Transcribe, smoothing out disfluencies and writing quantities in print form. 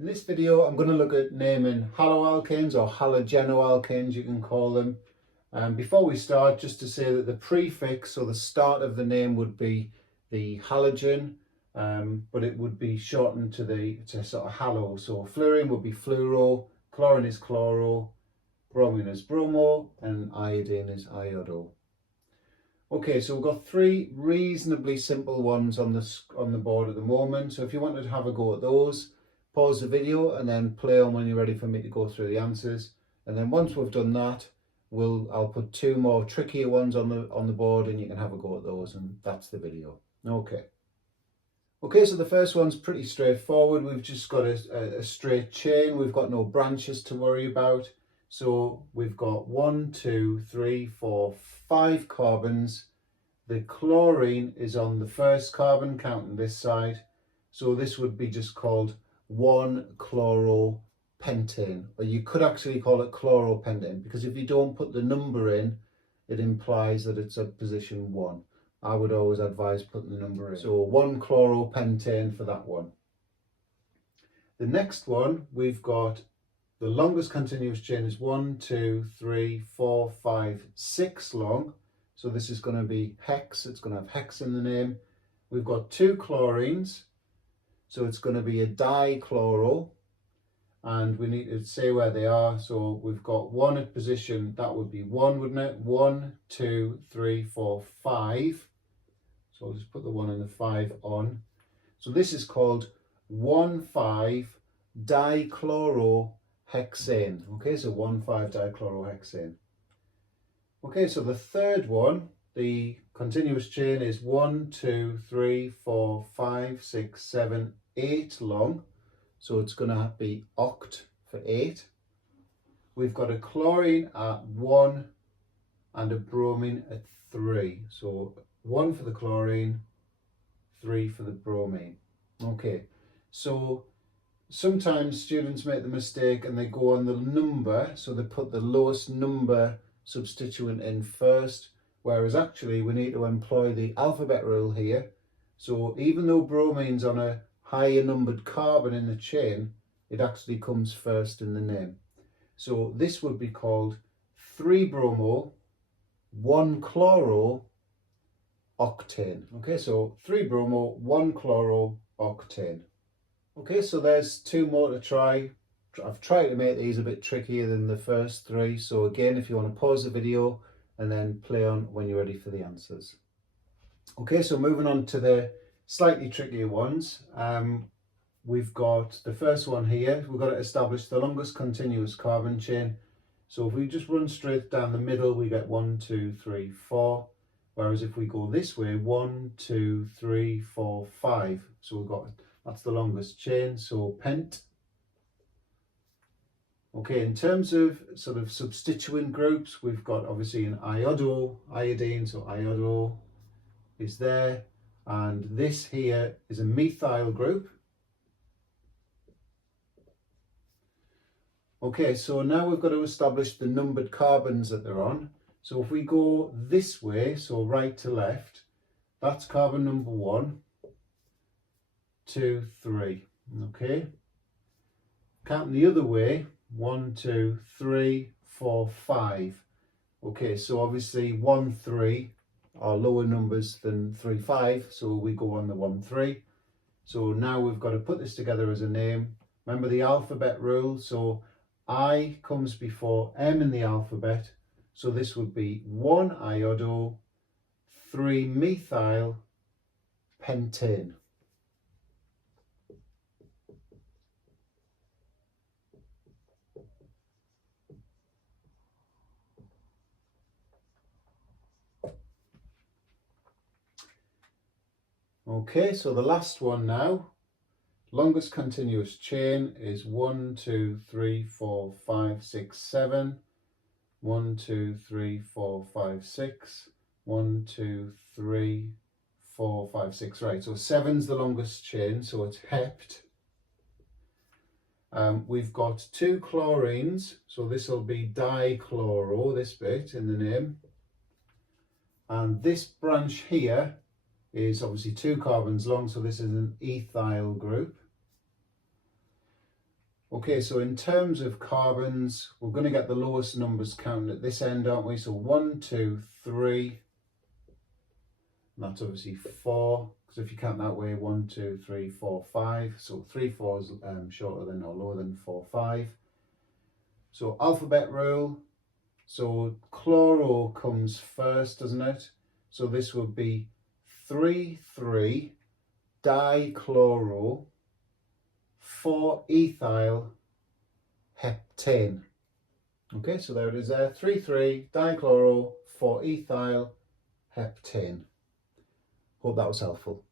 In this video, I'm going to look at naming haloalkanes or halogenoalkanes, you can call them. Before we start, just to say that the prefix or the start of the name would be the halogen, but it would be shortened to sort of halo. So fluorine would be fluoro, chlorine is chloro, bromine is bromo, and iodine is iodo. Okay, so we've got three reasonably simple ones on the board at the moment. So if you wanted to have a go at those, pause the video and then play on when you're ready for me to go through the answers. And then once we've done that, I'll put two more trickier ones on the board and you can have a go at those, and that's the video. Okay, so the first one's pretty straightforward. We've just got a straight chain. We've got no branches to worry about. So we've got 1, 2, 3, 4, 5 carbons. The chlorine is on the first carbon, counting this side. So this would be just called 1-chloropentane, or you could actually call it chloropentane, because if you don't put the number in, it implies that it's at position 1. I would always advise putting the number in. So 1-chloropentane for that one. The next one, we've got the longest continuous chain is 1, 2, 3, 4, 5, 6 long. So this is going to be hex. It's going to have hex in the name. We've got 2 chlorines. So it's going to be a dichloro, and we need to say where they are. So we've got 1 at position, that would be 1, wouldn't it? 1, 2, 3, 4, 5. So I'll just put the 1 and the 5 on. So this is called 1,5-dichlorohexane. Okay, so 1,5-dichlorohexane. Okay, so the third one, the continuous chain is 1, 2, 3, 4, 5, 6, 7, 8 long. So it's going to be oct for 8. We've got a chlorine at 1 and a bromine at 3. So 1 for the chlorine, 3 for the bromine. Okay, so sometimes students make the mistake and they go on the number. So they put the lowest number substituent in first, whereas actually we need to employ the alphabet rule here. So even though bromine's on a higher numbered carbon in the chain, it actually comes first in the name. So this would be called 3-bromo 1-chlorooctane. Okay, so 3-bromo 1-chlorooctane. Okay, so there's 2 more to try. I've tried to make these a bit trickier than the first 3. So again, if you want to pause the video and then play on when you're ready for the answers. Okay, so moving on to the slightly trickier ones. We've got the first one here. We've got to establish the longest continuous carbon chain. So if we just run straight down the middle, we get 1, 2, 3, 4. Whereas if we go this way, 1, 2, 3, 4, 5. So we've got, that's the longest chain, so pent. Okay, in terms of sort of substituent groups, we've got obviously an iodine, so iodo is there, and this here is a methyl group. Okay, so now we've got to establish the numbered carbons that they're on. So if we go this way, so right to left, that's carbon number 1, 2, 3. Okay, counting the other way, 1, 2, 3, 4, 5. Okay, so obviously 1, 3 are lower numbers than 3, 5, so we go on the 1, 3. So now we've got to put this together as a name. Remember the alphabet rule, so I comes before M in the alphabet, so this would be 1-iodo 3-methyl-pentane. Okay, so the last one now. Longest continuous chain is 1, 2, 3, 4, 5, 6, 7. 1, 2, 3, 4, 5, 6. 1, 2, 3, 4, 5, 6. Right, so 7's the longest chain, so it's hept. We've got 2 chlorines, so this will be dichloro, this bit in the name. And this branch here is obviously 2 carbons long, so this is an ethyl group. Okay, so in terms of carbons, we're going to get the lowest numbers counted at this end, aren't we? So 1, 2, 3, and that's obviously 4, because if you count that way, 1, 2, 3, 4, 5. So 3 4 is shorter than or lower than 4 5. So alphabet rule. So chloro comes first, doesn't it? So this would be 3 3 dichloro 4 ethyl heptane. Okay, so there it is there, 3 3 dichloro 4 ethyl heptane. Hope that was helpful.